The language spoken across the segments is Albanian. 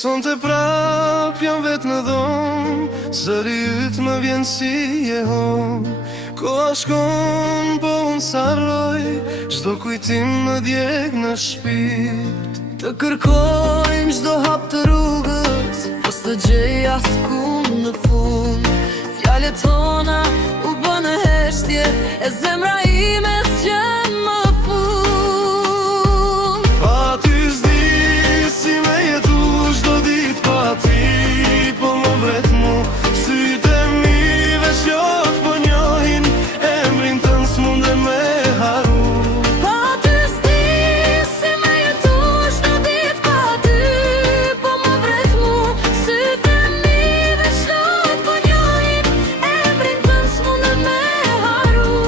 Son të prap jam vet në dhom, zëri yt më vjen si e hom. Koha shkon, po unë sarroj, çdo kujtim më djeg në shpirt. Të kërkojmë çdo hap të rrugës, po s'të gjej askund në fund. Fjalët tona u bënë heshtje, e zemra ime s'gjen më fund. Pa ty s'di si me jetu çdo ditë, pa ti po më vret mu. Sytë e mi veç jot po njohin, emrin tënd s'munden me haru. Pa ty s'di si me jetu çdo ditë, pa ty po më vret mu. Sytë e mi veç jot po njohin, emrin tënd s'munden me haru.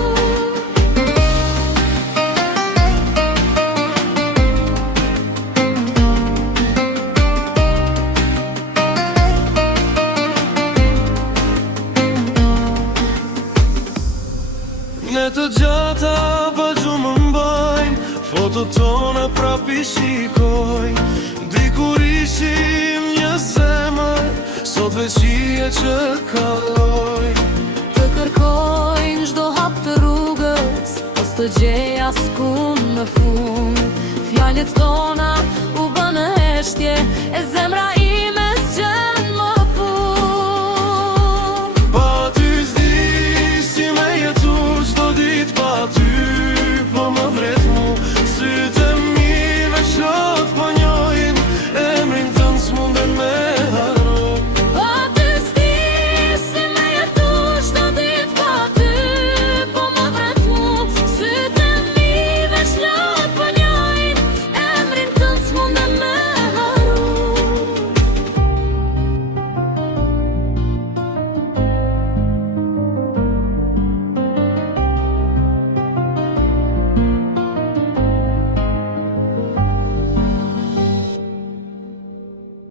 Ne të gjata pa gjumë mbajnë, foto tona prap I shikojnë. Dikur ishim një zemër, sot veç je që kalojnë. Të kërkojnë çdo hap të rrugës, po s'të gjej askund në fund. Fjalët tona u bënë heshtje, e zemra